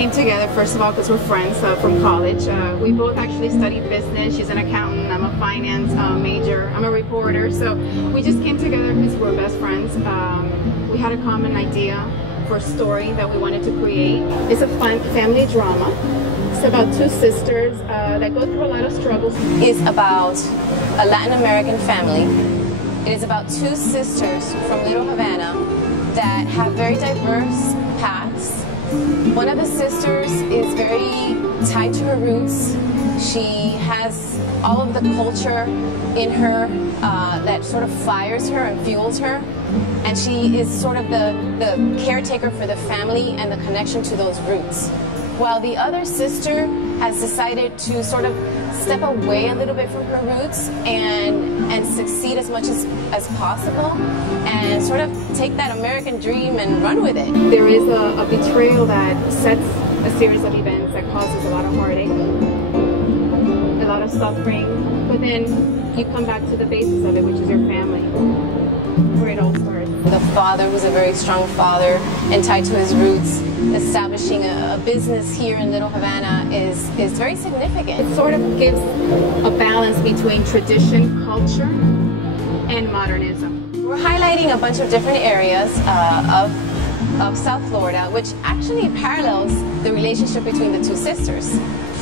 came together, first of all, because we're friends from college. We both actually studied business. She's an accountant. I'm a finance major. I'm a reporter. So we just came together because we're best friends. We had a common idea for a story that we wanted to create. It's a fun family drama. It's about two sisters that go through a lot of struggles. It's about a Latin American family. It is about two sisters from Little Havana that have very diverse paths. One of the sisters is very tied to her roots. She has all of the culture in her that sort of fires her and fuels her. And she is sort of the caretaker for the family and the connection to those roots. While the other sister has decided to sort of step away a little bit from her roots and succeed as much as possible and sort of take that American dream and run with it. There is a betrayal that sets a series of events that causes a lot of heartache, a lot of suffering, but then you come back to the basis of it, which is your family, where it all starts. The father was a very strong father and tied to his roots. Establishing a business here in Little Havana is very significant. It sort of gives a balance between tradition, culture, and modernism. We're highlighting a bunch of different areas of South Florida, which actually parallels the relationship between the two sisters.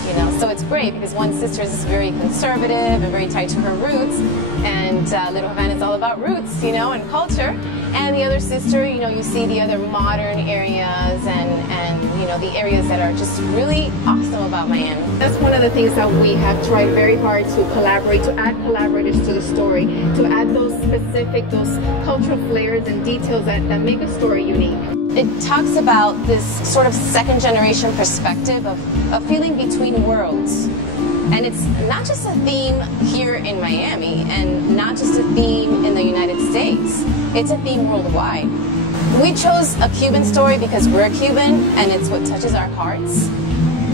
You know, so it's great because one sister is very conservative and very tied to her roots, and Little Havana is all about roots, you know, and culture. And the other sister, you know, you see the other modern areas and you know, the areas that are just really awesome about Miami. That's one of the things that we have tried very hard to collaborate, to add collaborators to the story, to add those cultural flares and details that make a story unique. It talks about this sort of second generation perspective of feeling between worlds. And it's not just a theme here in Miami and not just a theme in the United States. It's a theme worldwide. We chose a Cuban story because we're Cuban and it's what touches our hearts.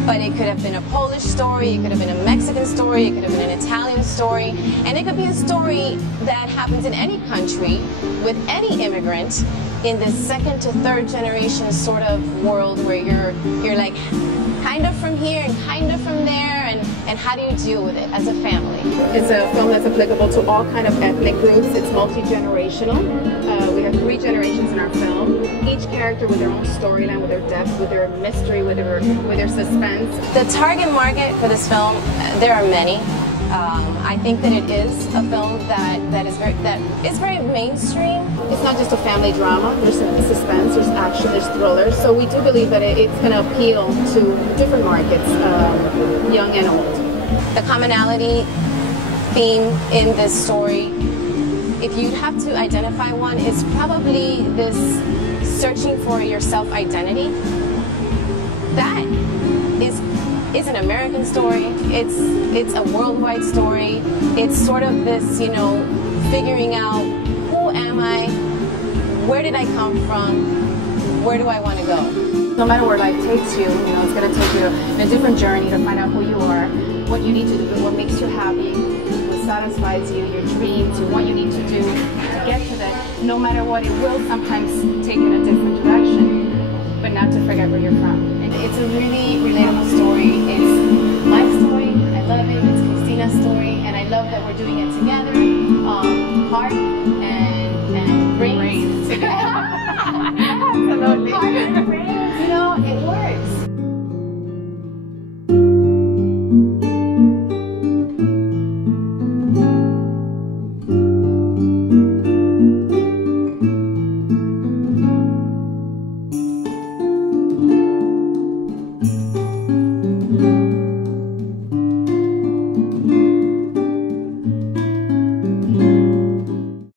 But it could have been a Polish story, it could have been a Mexican story, it could have been an Italian story, and it could be a story that happens in any country with any immigrant in this second to third generation sort of world where you're like kind of from here and kind of from there, and how do you deal with it as a family? It's a film that's applicable to all kind of ethnic groups. It's multi-generational. We have 3 generations in our film. Each character with their own storyline, with their depth, with their mystery, with their suspense. The target market for this film, there are many. I think that it is a film that is very mainstream. It's not just a family drama. There's suspense, there's action, there's thriller. So we do believe that it's going to appeal to different markets, young and old. The commonality theme in this story, if you'd have to identify one, is probably this searching for your self-identity. That is an American story. It's a worldwide story. It's sort of this, you know, figuring out who am I, where did I come from, where do I want to go. No matter where life takes you, you know, it's going to take you on a different journey to find out who you are, what you need to do, what makes you happy, what satisfies you, your dreams, what you need to do to get to that. No matter what, it will sometimes take you in a different direction, but not to forget where you're from. And it's a really relatable story. It's my story. I love it. It's Christina's story, and I love that we're doing it together, heart and